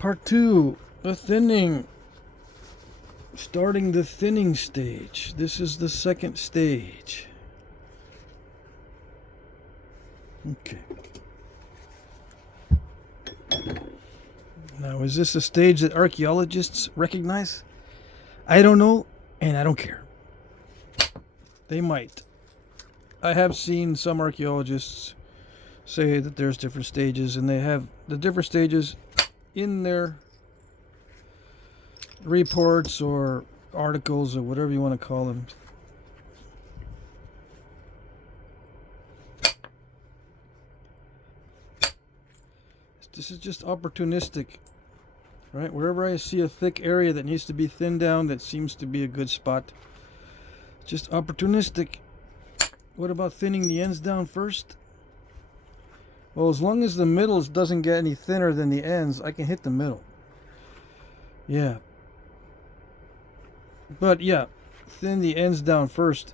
Part 2, the thinning. Starting the thinning stage. This is the second stage. Okay. Now, is this a stage that archaeologists recognize? I don't know, and I don't care. They might. I have seen some archaeologists say that there's different stages, and they have the different stages in their reports or articles or whatever you want to call them. This is just opportunistic, right? Wherever I see a thick area that needs to be thinned down, that seems to be a good spot. Just opportunistic. What about thinning the ends down first? Well, as long as the middle doesn't get any thinner than the ends, I can hit the middle. Yeah. But yeah, thin the ends down first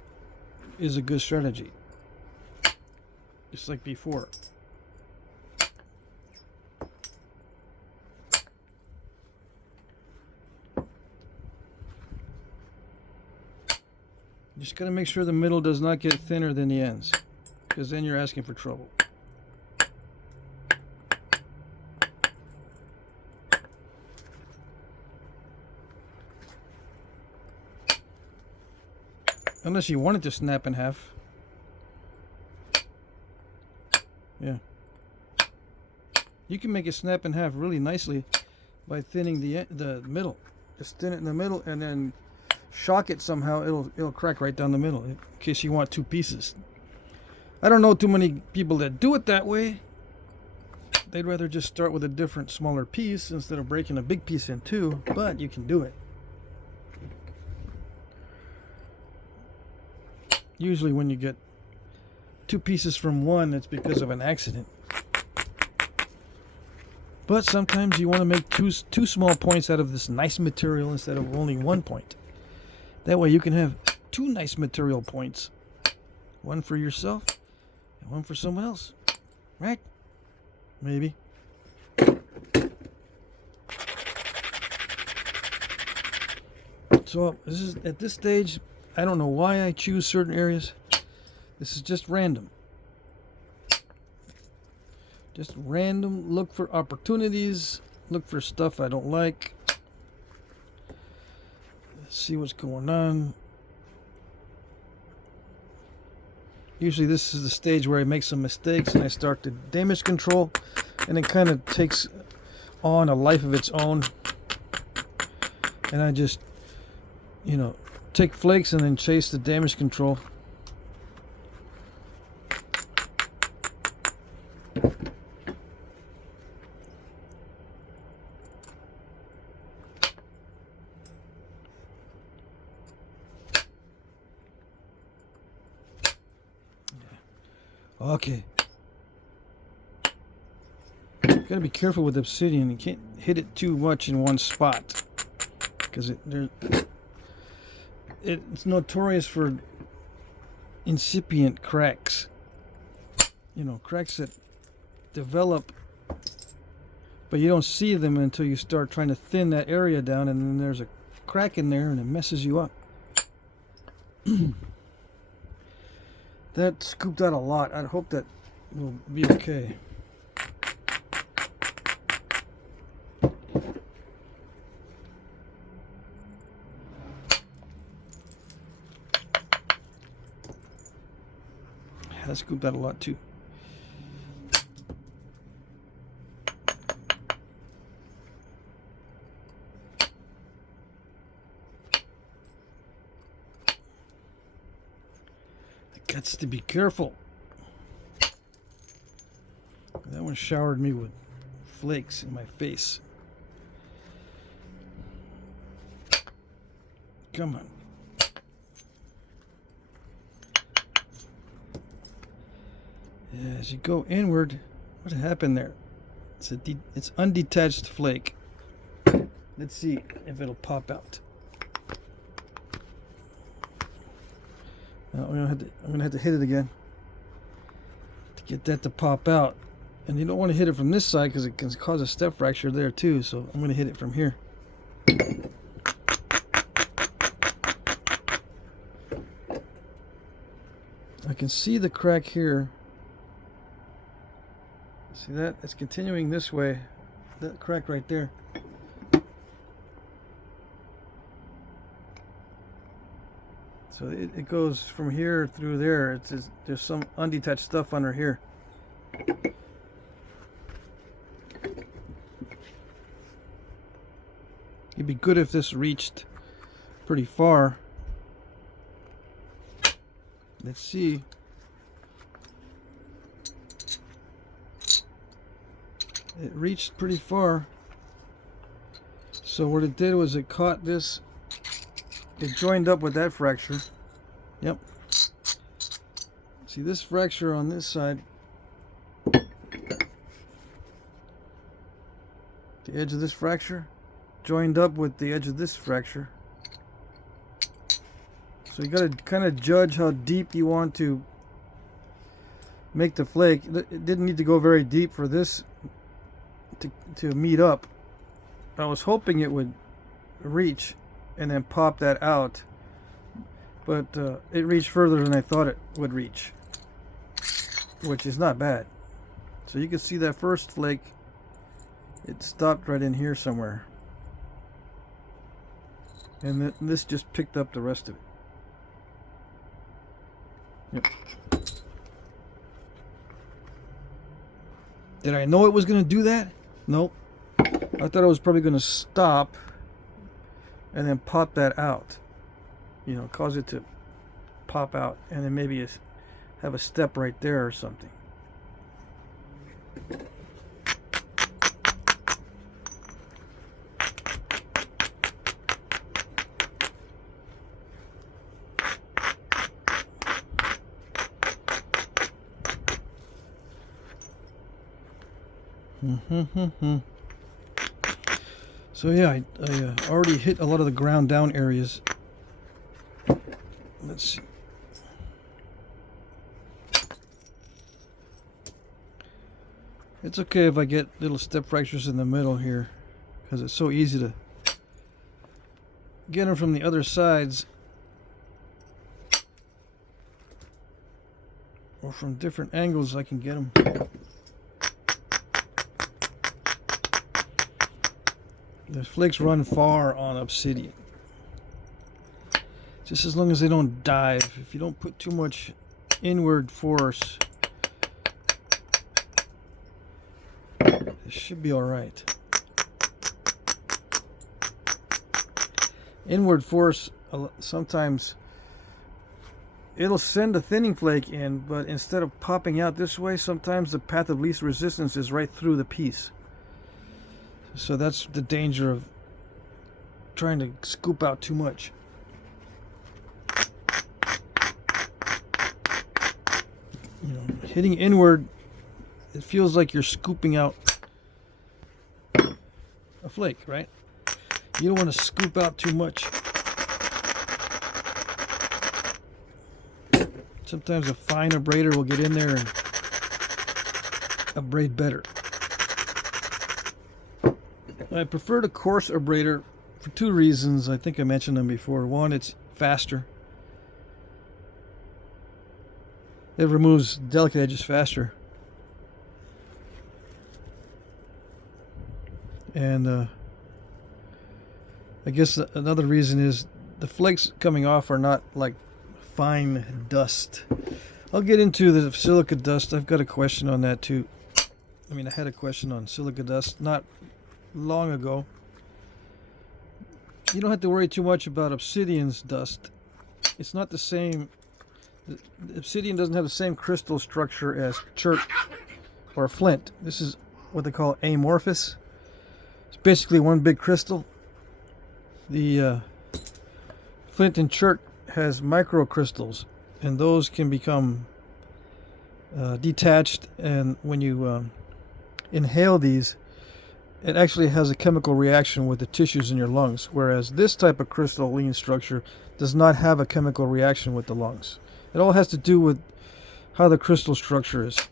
is a good strategy. Just like before. Just gotta make sure the middle does not get thinner than the ends, because then you're asking for trouble. Unless you want it to snap in half. Yeah. You can make it snap in half really nicely by thinning the middle. Just thin it in the middle and then shock it somehow. It'll crack right down the middle in case you want two pieces. I don't know too many people that do it that way. They'd rather just start with a different smaller piece instead of breaking a big piece in two, but you can do it. Usually when you get two pieces from one, it's because of an accident. But sometimes you want to make two small points out of this nice material instead of only 1 point. That way you can have two nice material points. One for yourself and one for someone else. Right? Maybe. So this is at this stage, I don't know why I choose certain areas. This is just random. Just random. Look for opportunities. Look for stuff I don't like. See what's going on. Usually this is the stage where I make some mistakes and I start to damage control, and it kind of takes on a life of its own, and I just, you know, take flakes and then chase the damage control. Okay. Gotta be careful with obsidian. You can't hit it too much in one spot, because it's notorious for incipient cracks. You know, cracks that develop, but you don't see them until you start trying to thin that area down, and then there's a crack in there and it messes you up. That scooped out a lot. I hope that will be okay. That scooped out a lot too. Gets to be careful. That one showered me with flakes in my face. Come on. Yeah, as you go inward, what happened there? It's undetached flake. Let's see if it'll pop out. I'm gonna have to hit it again to get that to pop out. And you don't want to hit it from this side because it can cause a step fracture there too. So I'm going to hit it from here. I can see the crack here. See that? It's continuing this way. That crack right there. So it goes from here through there. There's some undetached stuff under here. It'd be good if this reached pretty far. Let's see. It reached pretty far. So what it did was it caught this. It joined up with that fracture. Yep. See this fracture on this side. The edge of this fracture joined up with the edge of this fracture. So you got to kind of judge how deep you want to make the flake. It didn't need to go very deep for this to meet up. I was hoping it would reach and then pop that out, but it reached further than I thought it would reach, which is not bad. So you can see that first flake, it stopped right in here somewhere, and this just picked up the rest of it. Yep. Did I know it was going to do that? Nope. I thought it was probably going to stop and then pop that out. You know, cause it to pop out and then maybe have a step right there or something. So yeah, I already hit a lot of the ground down areas. Let's see. It's okay if I get little step fractures in the middle here, because it's so easy to get them from the other sides or from different angles. I can get them. The flakes run far on Obsidian. Just as long as they don't dive. If you don't put too much inward force, it should be alright. Inward force, sometimes it'll send a thinning flake in, but instead of popping out this way, sometimes the path of least resistance is right through the piece. So that's the danger of trying to scoop out too much. You know, hitting inward, it feels like you're scooping out a flake, right? You don't want to scoop out too much. Sometimes a fine abrader will get in there and abrade better. I prefer the coarse abrader for two reasons. I think I mentioned them before. One, it's faster. It removes delicate edges faster. And I guess another reason is the flakes coming off are not like fine dust. I'll get into the silica dust. I've got a question on that too. I mean, I had a question on silica dust not long ago. You don't have to worry too much about Obsidian's dust. It's not the same. The Obsidian doesn't have the same crystal structure as chert or flint. This is what they call amorphous. It's basically one big crystal. The flint and chert has microcrystals, and those can become detached, and when you inhale these, it actually has a chemical reaction with the tissues in your lungs, whereas this type of crystalline structure does not have a chemical reaction with the lungs. It all has to do with how the crystal structure is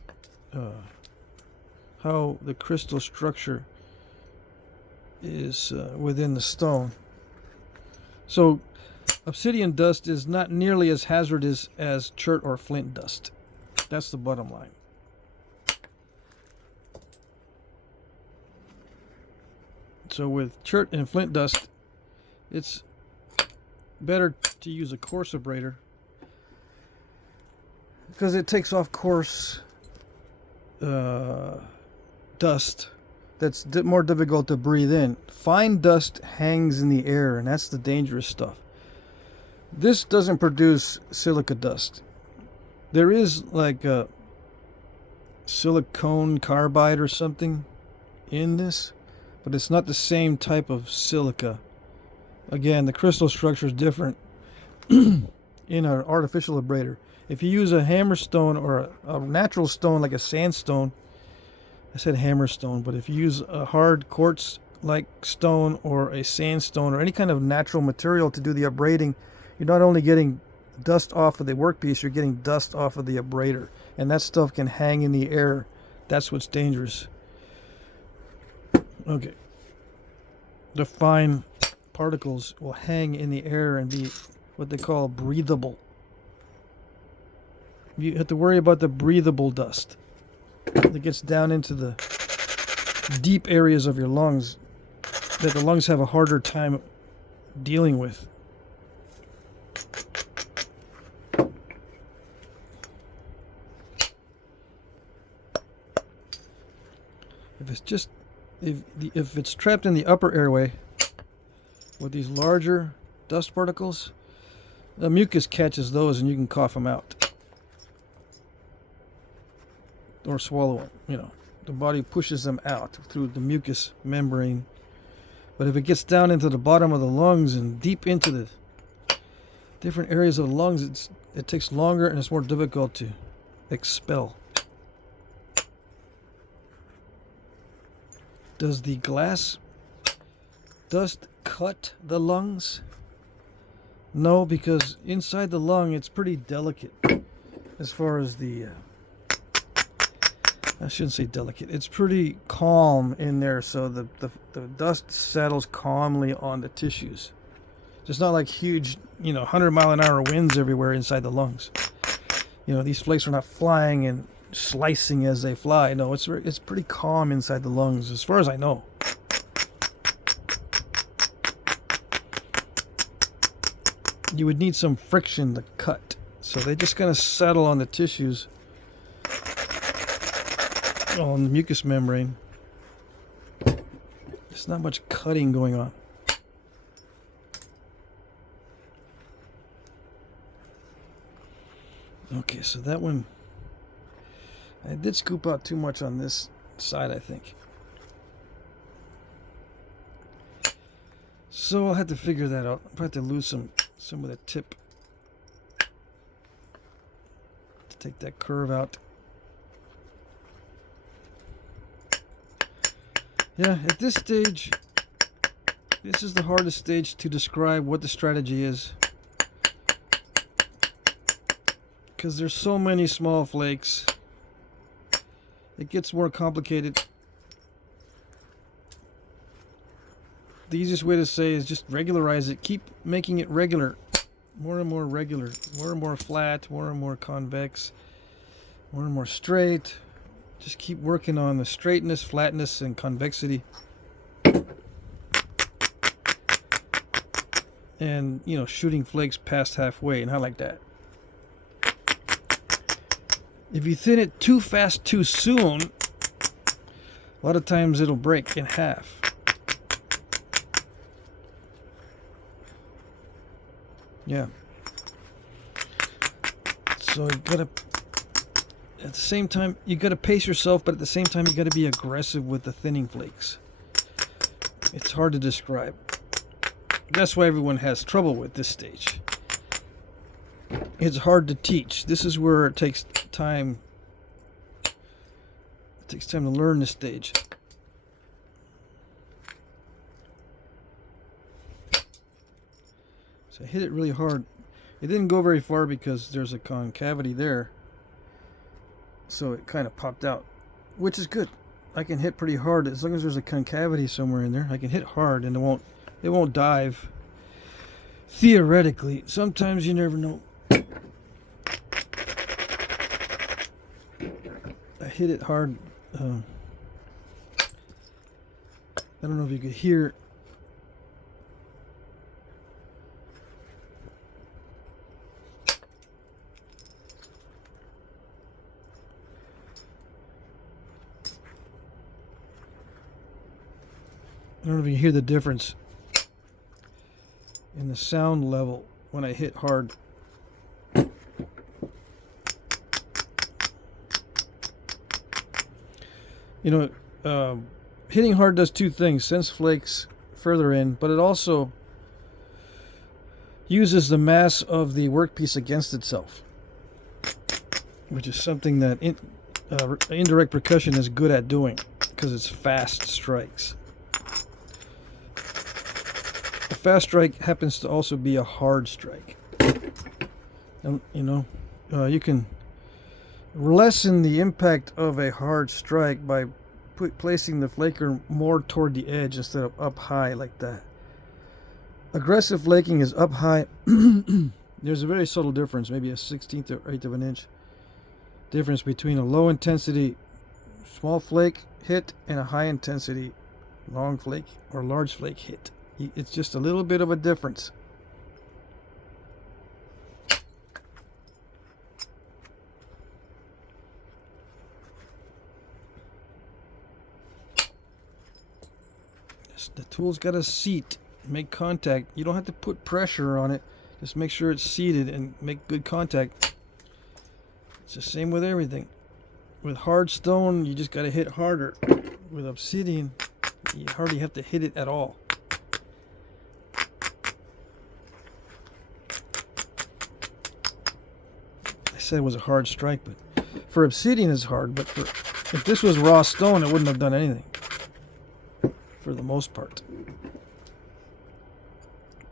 how the crystal structure is within the stone. So obsidian dust is not nearly as hazardous as chert or flint dust. That's the bottom line. So with chert and flint dust, it's better to use a coarse abrader because it takes off coarse dust that's more difficult to breathe in. Fine dust hangs in the air, and that's the dangerous stuff. This doesn't produce silica dust. There is like a silicone carbide or something in this, but it's not the same type of silica. Again, the crystal structure is different in an artificial abrader. If you use a hammerstone or a natural stone like a sandstone, I said hammerstone, but if you use a hard quartz like stone or a sandstone or any kind of natural material to do the abrading, you're not only getting dust off of the workpiece, you're getting dust off of the abrader, and that stuff can hang in the air. That's what's dangerous. Okay, the fine particles will hang in the air and be what they call breathable. You have to worry about the breathable dust that gets down into the deep areas of your lungs that the lungs have a harder time dealing with. If it's just if it's trapped in the upper airway with these larger dust particles, the mucus catches those and you can cough them out or swallow them. You know, the body pushes them out through the mucus membrane. But if it gets down into the bottom of the lungs and deep into the different areas of the lungs, it takes longer and it's more difficult to expel. Does the glass dust cut the lungs? No, because inside the lung it's pretty delicate as far as the I shouldn't say delicate. It's pretty calm in there, so the dust settles calmly on the tissues. It's not like huge, 100-mile-an-hour winds everywhere inside the lungs. These flakes are not flying and slicing as they fly. No, it's pretty calm inside the lungs, as far as I know. You would need some friction to cut, so they just kind of settle on the tissues, on the mucous membrane. There's not much cutting going on. Okay, so that one, I did scoop out too much on this side, I think. So I'll have to figure that out. I'll have to lose some of the tip to take that curve out. Yeah, at this stage, this is the hardest stage to describe what the strategy is, because there's so many small flakes. It gets more complicated. The easiest way to say is just regularize it. Keep making it regular. More and more regular. More and more flat. More and more convex. More and more straight. Just keep working on the straightness, flatness, and convexity. And, shooting flakes past halfway, and I like that. If you thin it too fast too soon, a lot of times it'll break in half. Yeah. So you gotta, at the same time, you gotta pace yourself, but at the same time, you gotta be aggressive with the thinning flakes. It's hard to describe. That's why everyone has trouble with this stage. It's hard to teach. This is where it takes time. It takes time to learn this stage. So I hit it really hard. It didn't go very far because there's a concavity there. So it kind of popped out, which is good. I can hit pretty hard as long as there's a concavity somewhere in there. I can hit hard and it won't dive. Theoretically, sometimes you never know. I hit it hard. I don't know if you could hear. I don't know if you can hear the difference in the sound level when I hit hard. You know, hitting hard does two things. Sends flakes further in, but it also uses the mass of the workpiece against itself, which is something that indirect percussion is good at doing because it's fast strikes. A fast strike happens to also be a hard strike. And, you know, you can lessen the impact of a hard strike by placing the flaker more toward the edge instead of up high like that. Aggressive flaking is up high. There's a very subtle difference, maybe a 1/16 or 1/8 of an inch difference between a low intensity small flake hit and a high intensity long flake or large flake hit. It's just a little bit of a difference. The tool's got to seat, make contact. You don't have to put pressure on it. Just make sure it's seated and make good contact. It's the same with everything. With hard stone, you just got to hit harder. With obsidian, you hardly have to hit it at all. I said it was a hard strike, but for obsidian it's hard. But if this was raw stone, it wouldn't have done anything. For the most part,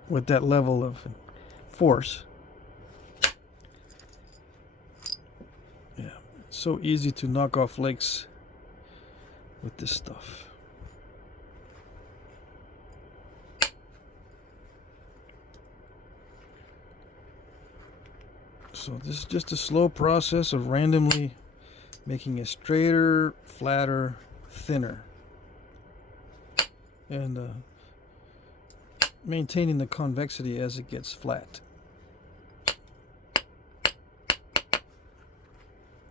with that level of force. Yeah, it's so easy to knock off flakes with this stuff. So this is just a slow process of randomly making it straighter, flatter, thinner. And maintaining the convexity as it gets flat.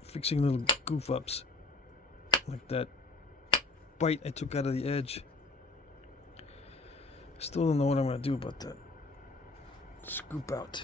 Fixing little goof ups like that bite I took out of the edge. Still don't know what I'm going to do about that. Scoop out.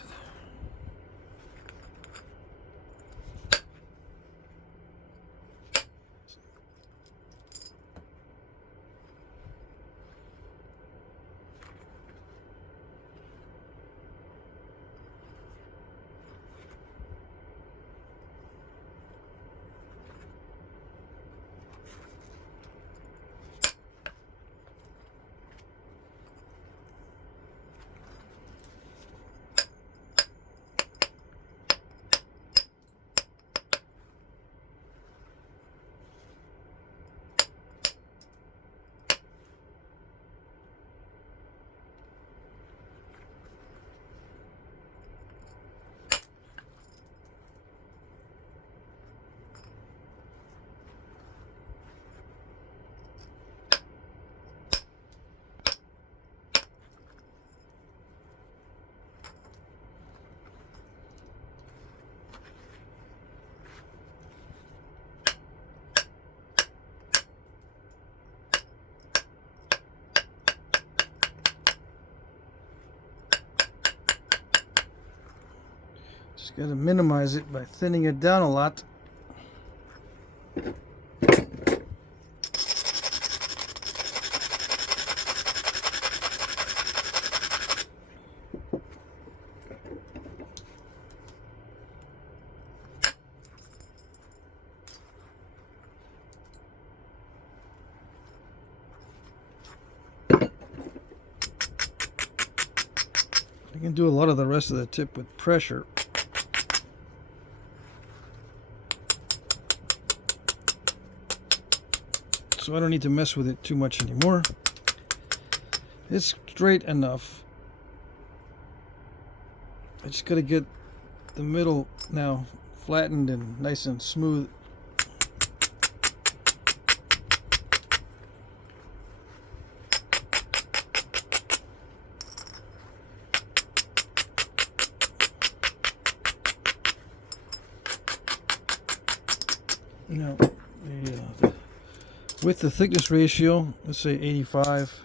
Got to minimize it by thinning it down a lot. I can do a lot of the rest of the tip with pressure. so I don't need to mess with it too much anymore. It's straight enough. I just gotta get the middle now flattened and nice and smooth. Now, with the thickness ratio, let's say 85,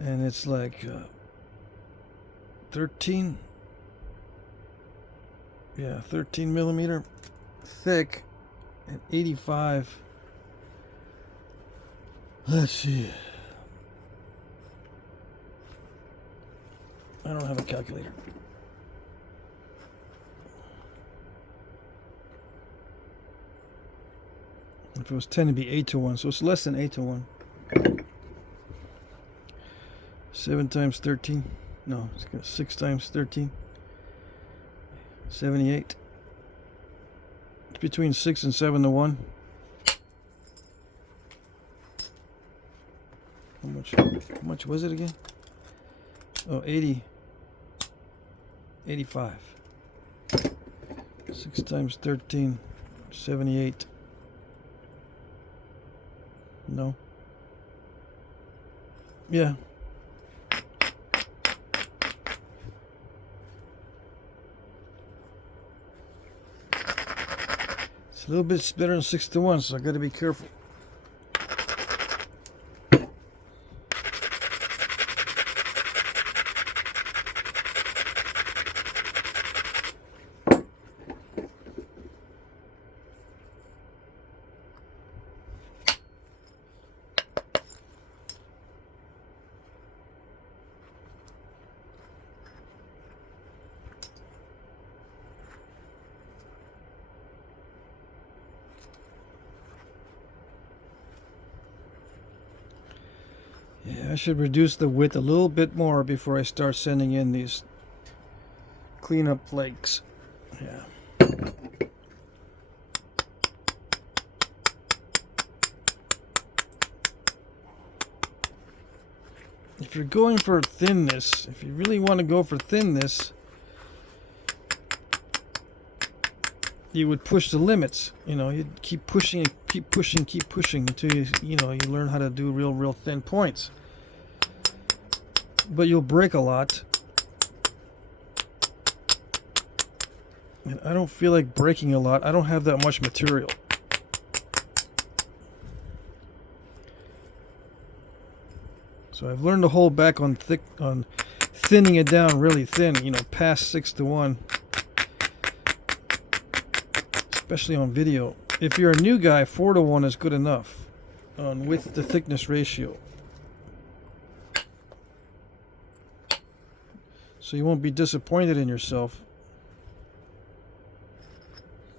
and it's like 13 millimeter thick and 85. Let's see, I don't have a calculator. If it was 10, it'd be 8 to 1, so it's less than 8 to 1. 7 times 13. No, it's got 6 times 13. 78. It's between 6 and 7 to 1. How much was it again? Oh, 80. 85. 6 times 13. 78. No. Yeah. It's a little bit better than 6 to 1, so I got to be careful. Yeah, I should reduce the width a little bit more before I start sending in these cleanup flakes. Yeah. If you're going for thinness, if you really want to go for thinness, you would push the limits. You know, you'd keep pushing and keep pushing until you learn how to do real thin points. But you'll break a lot. And I don't feel like breaking a lot. I don't have that much material. So I've learned to hold back on thinning it down really thin, past 6 to 1. Especially on video. If you're a new guy, 4 to 1 is good enough with the thickness ratio. So you won't be disappointed in yourself.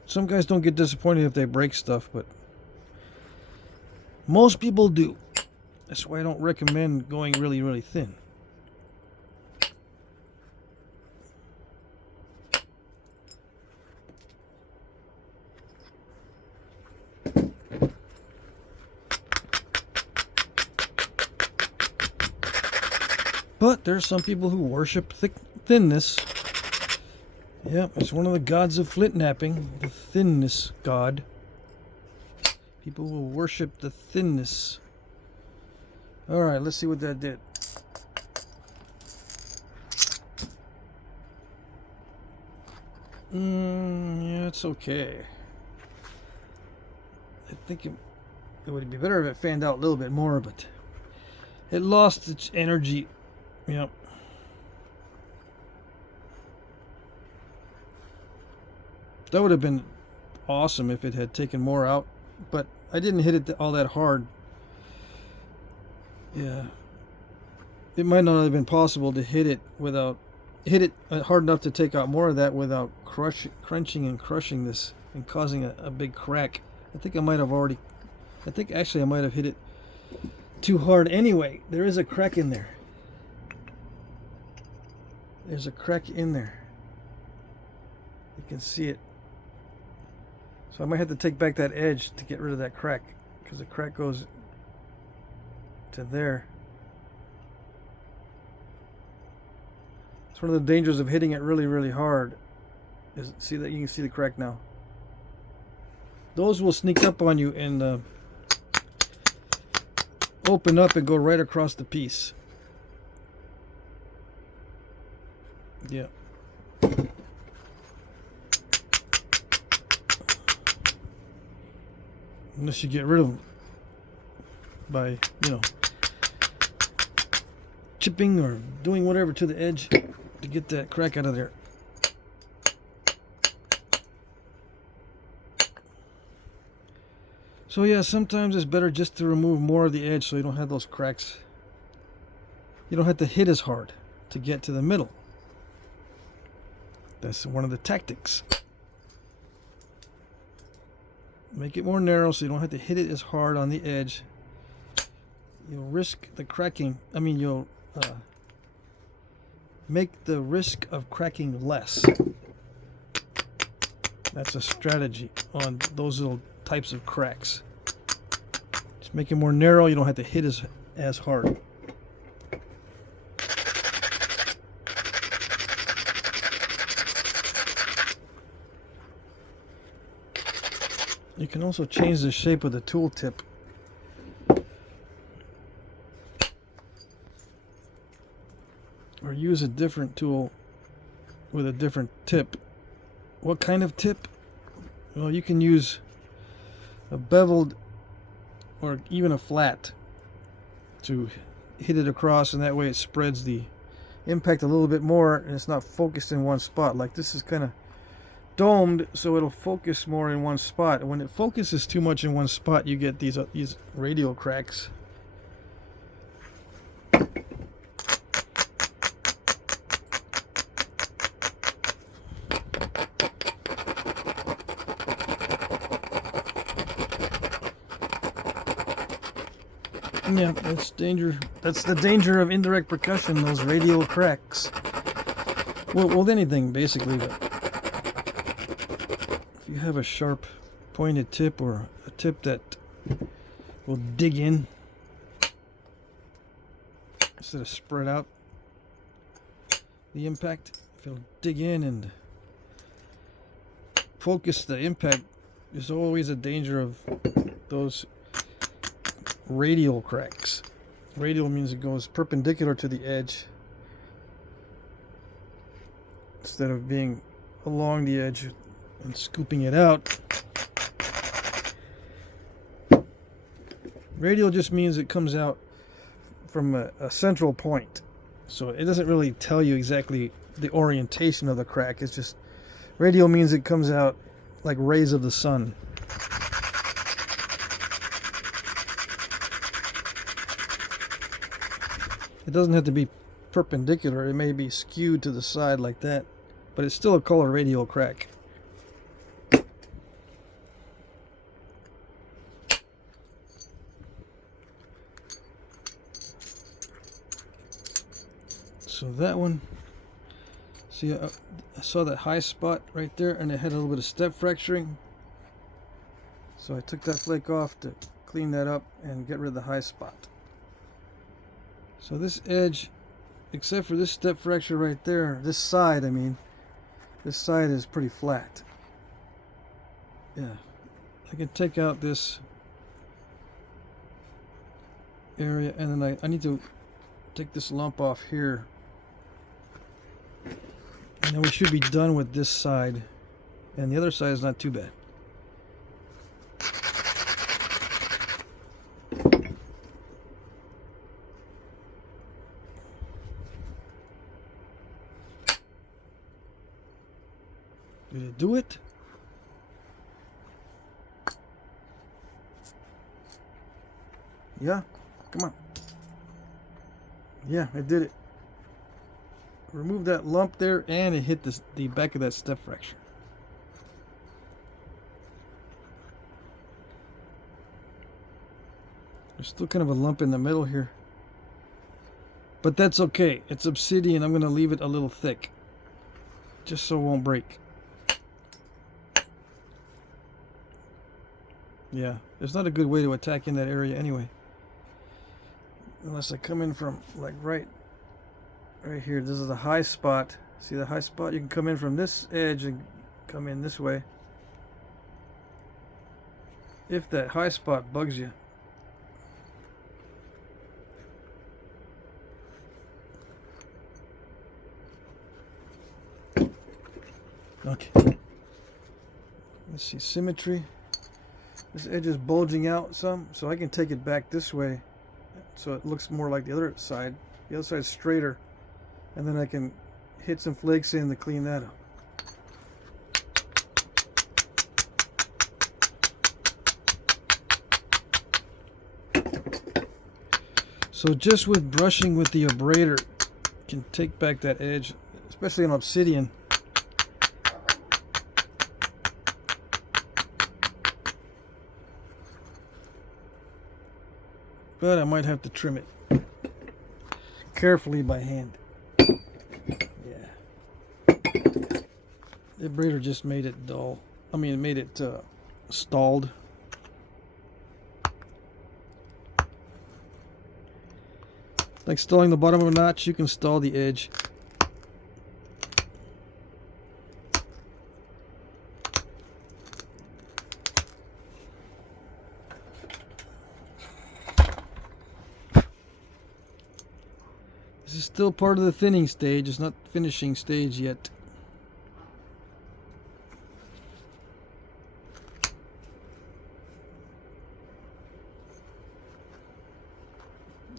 Some guys don't get disappointed if they break stuff, but most people do. That's why I don't recommend going really thin. But there's some people who worship thinness. Yeah, it's one of the gods of Flintknapping, the thinness god. People will worship the thinness. Alright, let's see what that did. Yeah, it's okay. I think it would be better if it fanned out a little bit more, but it lost its energy. Yep. That would have been awesome if it had taken more out, but I didn't hit it all that hard. Yeah. It might not have been possible to hit it hard enough to take out more of that without crunching and crushing this and causing a big crack. I think actually I might have hit it too hard anyway. There is a crack in there. There's a crack in there. You can see it. So I might have to take back that edge to get rid of that crack. because the crack goes to there. It's one of the dangers of hitting it really, really hard. Is see that you can see the crack now. Those will sneak up on you and open up and go right across the piece. Yeah. Unless you get rid of them by, you know, chipping or doing whatever to the edge to get that crack out of there. So yeah, sometimes it's better just to remove more of the edge so you don't have those cracks. You don't have to hit as hard to get to the middle. That's one of the tactics. Make it more narrow so you don't have to hit it as hard on the edge. You'll risk the cracking. I mean, you'll make the risk of cracking less. That's a strategy on those little types of cracks. Just make it more narrow. You don't have to hit as hard. You can also change the shape of the tool tip. Or use a different tool with a different tip. What kind of tip? Well, you can use a beveled or even a flat to hit it across, and that way it spreads the impact a little bit more and it's not focused in one spot. Like this is kind of domed, so it'll focus more in one spot, and when it focuses too much in one spot you get these radial cracks. Yeah, that's danger. That's the danger of indirect percussion, those radial cracks. Well, with anything basically, but if you have a sharp pointed tip or a tip that will dig in instead of spread out the impact, if it'll dig in and focus the impact, there's always a danger of those radial cracks. Radial means it goes perpendicular to the edge instead of being along the edge and scooping it out. Radial just means it comes out from a central point, so it doesn't really tell you exactly the orientation of the crack. It's just radial means it comes out like rays of the sun. It doesn't have to be perpendicular, it may be skewed to the side like that, but it's still called a radial crack. So that one, see, I saw that high spot right there and it had a little bit of step fracturing. So I took that flake off to clean that up and get rid of the high spot. So this edge, except for this step fracture right there, this side, I mean, this side is pretty flat. Yeah, I can take out this area, and then I need to take this lump off here. And then we should be done with this side, and the other side is not too bad. Did it do it? Yeah, come on. Yeah, it did it. Remove that lump there, and it hit the back of that step fracture. There's still kind of a lump in the middle here, but that's okay. It's obsidian. I'm going to leave it a little thick just so it won't break. Yeah, there's not a good way to attack in that area anyway. Unless I come in from like right here. This is a high spot. See the high spot? You can come in from this edge and come in this way. If that high spot bugs you. Okay. Let's see, symmetry. This edge is bulging out some, so I can take it back this way so it looks more like the other side. The other side's straighter. And then I can hit some flakes in to clean that up. So just with brushing with the Abrader, can take back that edge, especially on Obsidian. But I might have to trim it carefully by hand. Yeah. The Abrader just made it dull. I mean, it made it stalled. Like stalling the bottom of a notch, you can stall the edge. This is still part of the thinning stage. It's not finishing stage yet.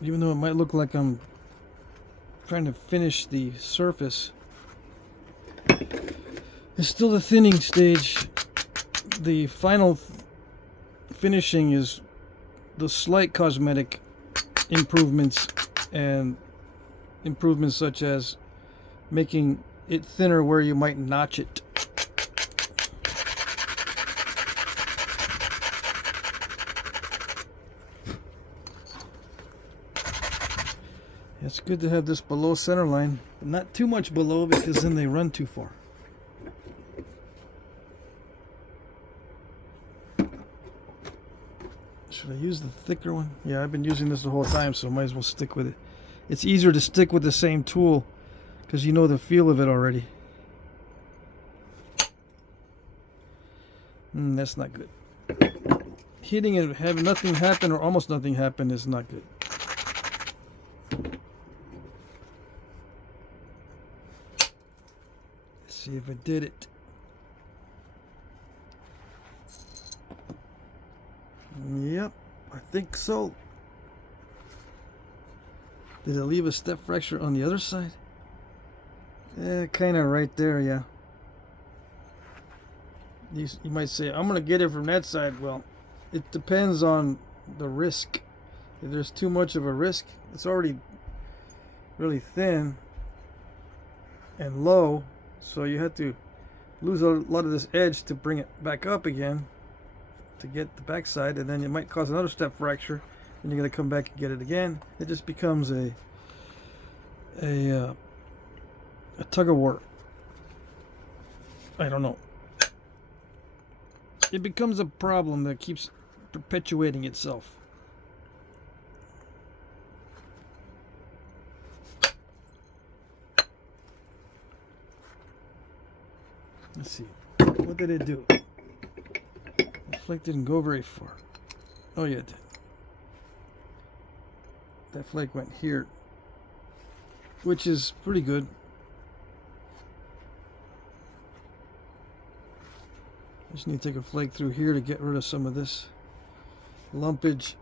Even though it might look like I'm trying to finish the surface, it's still the thinning stage. The final finishing is the slight cosmetic improvements, and improvements such as making it thinner where you might notch it. It's good to have this below center line, but not too much below because then they run too far. Should I use the thicker one? Yeah, I've been using this the whole time, so I might as well stick with it. It's easier to stick with the same tool because you know the feel of it already. That's not good. Hitting it, having nothing happen or almost nothing happen is not good. See if it did it. Yep, I think so. Did it leave a step fracture on the other side? Yeah, kind of right there, yeah. You might say, I'm going to get it from that side. Well, it depends on the risk. If there's too much of a risk, it's already really thin and low. So you have to lose a lot of this edge to bring it back up again to get the backside, and then it might cause another step fracture, and you're going to come back and get it again. It just becomes a tug of war. I don't know. It becomes a problem that keeps perpetuating itself. Let's see. What did it do? The flake didn't go very far. Oh yeah, it did. That flake went here, which is pretty good. Just need to take a flake through here to get rid of some of this lumpage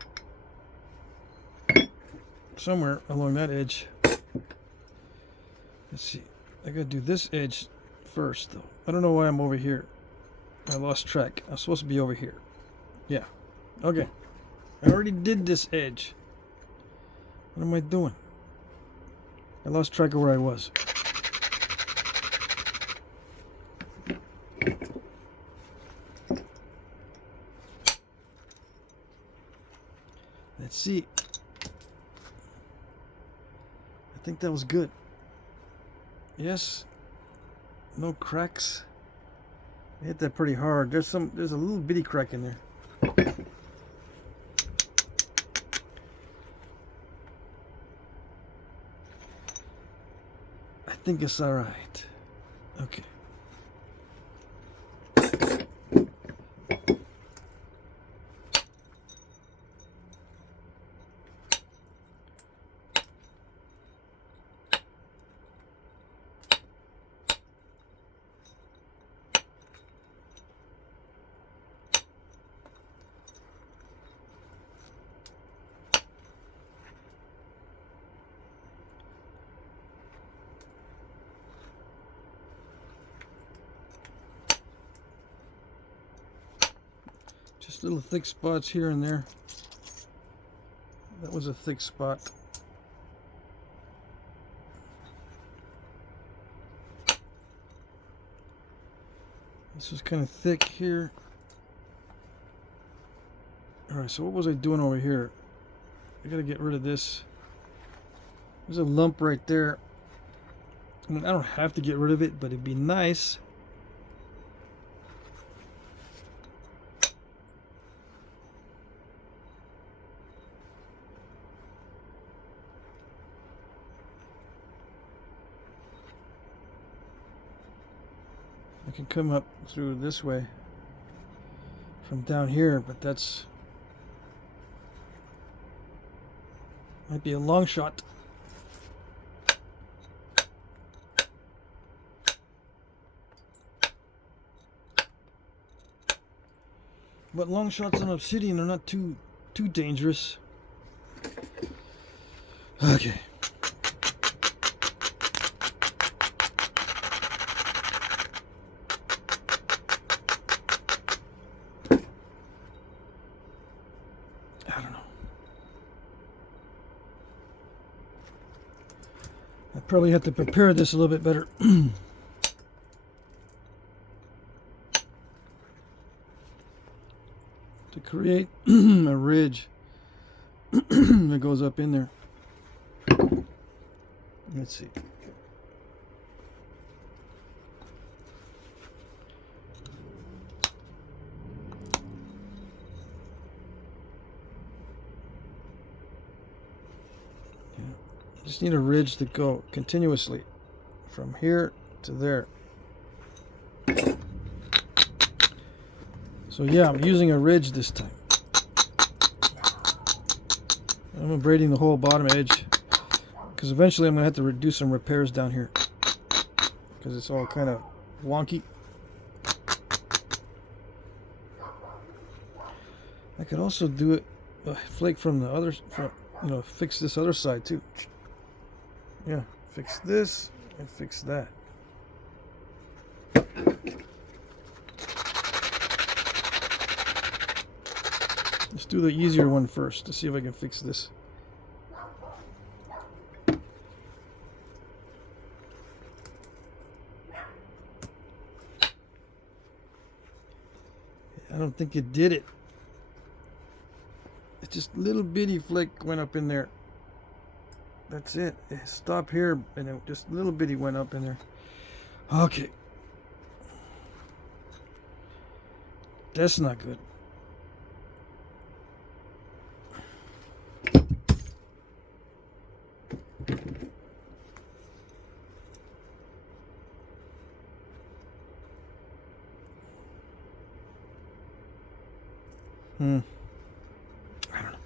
somewhere along that edge. Let's see. I gotta do this edge first, though. I don't know why I'm over here. I lost track. I'm supposed to be over here. Yeah. Okay. I already did this edge. What am I doing? I lost track of where I was. Let's see. I think that was good. Yes. No cracks. I hit that pretty hard. There's a little bitty crack in there. think it's all right. Okay. Just little thick spots here and there. That was a thick spot. This was kind of thick here. Alright, so what was I doing over here? I gotta get rid of this. There's a lump right there. I mean, I don't have to get rid of it, but it'd be nice. I can come up through this way from down here, but that's might be a long shot. But long shots on Obsidian are not too dangerous. Okay. Probably have to prepare this a little bit better. To create a ridge that goes up in there. Let's see. Just need a ridge to go continuously from here to there. So yeah, I'm using a ridge this time. I'm abrading the whole bottom edge because eventually I'm going to have to do some repairs down here because it's all kind of wonky. I could also do it flake from the other, fix this other side too. Yeah, fix this and fix that. Let's do the easier one first to see if I can fix this. I don't think it did it. It's just little bitty flake went up in there. That's it. Stop here, and it just a little bitty went up in there. Okay. That's not good. I don't know.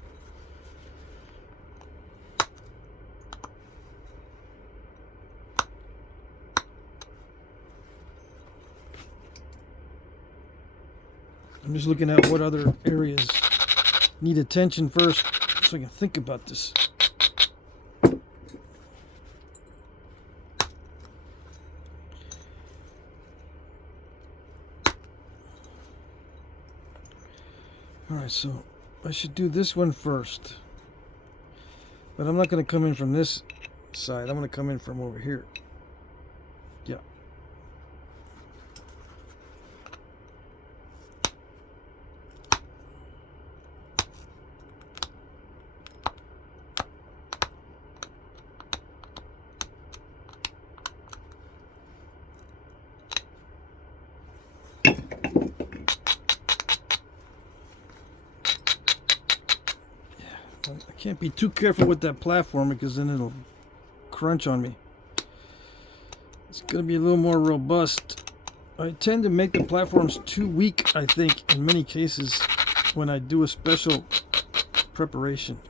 I'm just looking at what other areas need attention first so I can think about this. Alright, so I should do this one first. But I'm not going to come in from this side. I'm going to come in from over here. Yeah. Can't be too careful with that platform because then it'll crunch on me. It's going to be a little more robust. I tend to make the platforms too weak, I think, in many cases when I do a special preparation.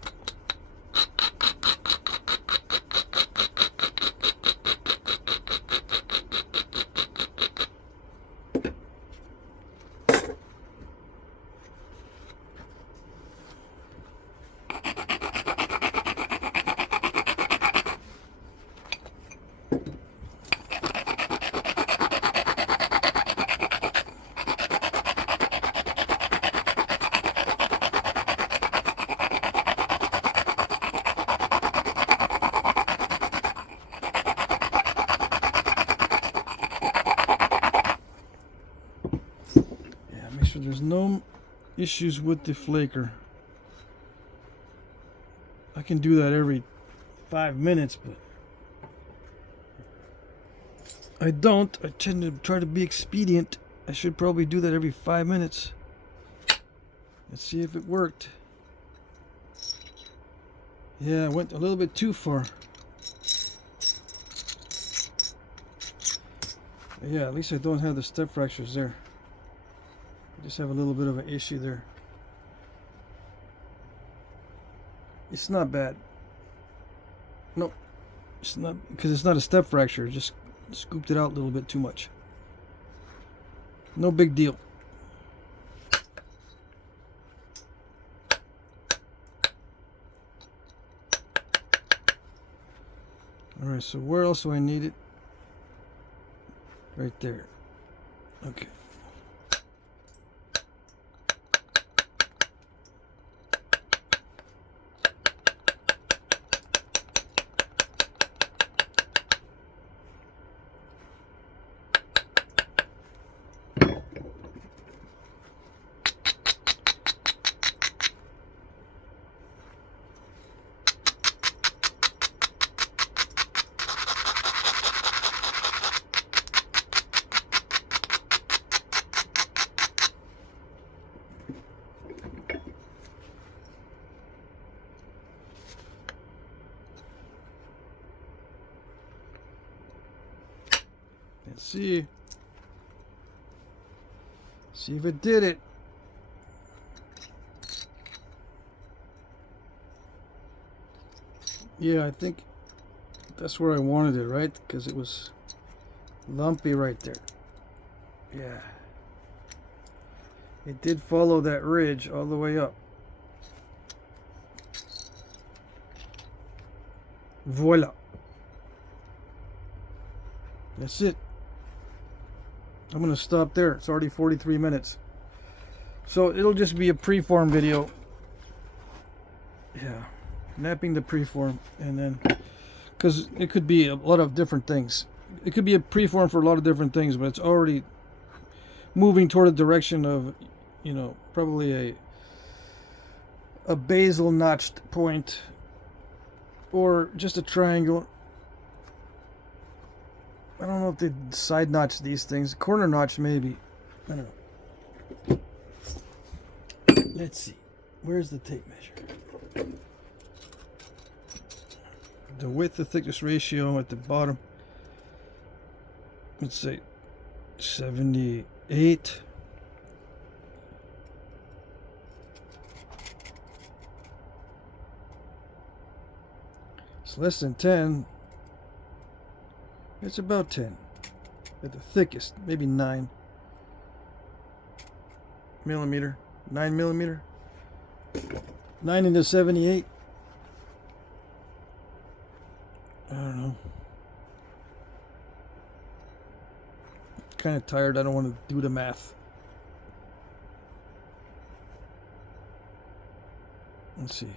There's no issues with the flaker. I can do that every 5 minutes, but I don't. I tend to try to be expedient. I should probably do that every 5 minutes. Let's see if it worked. Yeah, I went a little bit too far. Yeah, at least I don't have the step fractures there. I just have a little bit of an issue there. It's not bad. No, it's not, because it's not a step fracture. Just scooped it out a little bit too much. No big deal. Alright, so where else do I need it? Right there. Okay. Let's see. See if it did it. Yeah, I think that's where I wanted it, right? Because it was lumpy right there. Yeah. It did follow that ridge all the way up. Voila. That's it. I'm going to stop there. It's already 43 minutes. So it'll just be a preform video. Yeah. Knapping the preform. And then, because it could be a lot of different things. It could be a preform for a lot of different things, but it's already moving toward a direction of, you know, probably a basal notched point. Or just a triangle. I don't know if they side notch these things. Corner notch, maybe. I don't know. Let's see. Where's the tape measure? The width to thickness ratio at the bottom. Let's say 78. It's less than 10. It's about 10 at the thickest, maybe 9 millimeter, 9 millimeter, 9 into 78. I don't know. Kind of tired. I don't want to do the math. Let's see.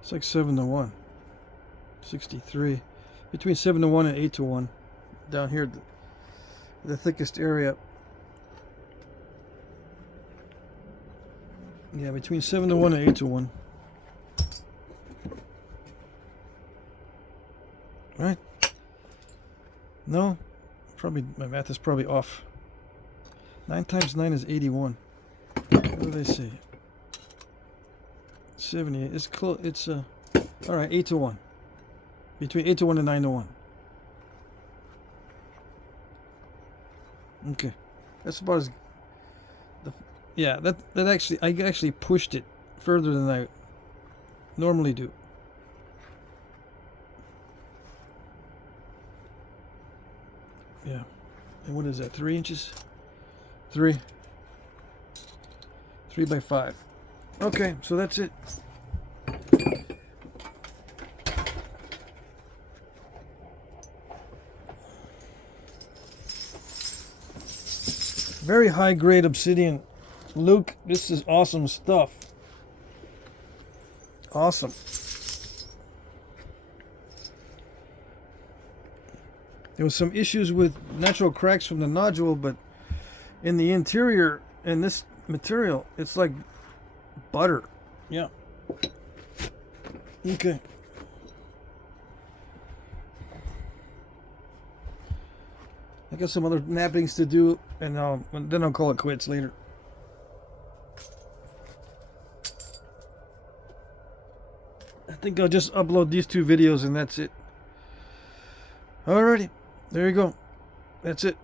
It's like 7 to 1. 63. Between 7 to 1 and 8 to 1. Down here, the thickest area. Yeah, between 7 to 1 and 8 to 1. Right? No, probably my math is probably off. 9 times 9 is 81. What do they say? 78. It's close. It's all right. 8 to 1. Between 8 to 1 and 9 to 1. Okay, that's about as. Yeah, that actually I actually pushed it further than I normally do. Yeah, and what is that? 3 inches? 3 by 5. Okay, so that's it. Very high grade obsidian. Luke, this is awesome stuff. Awesome. There was some issues with natural cracks from the nodule, but in the interior, in this material, it's like butter. Yeah. Okay. I got some other knappings to do, and then I'll call it quits later. I think I'll just upload these 2 videos and that's it. Alrighty, there you go. That's it.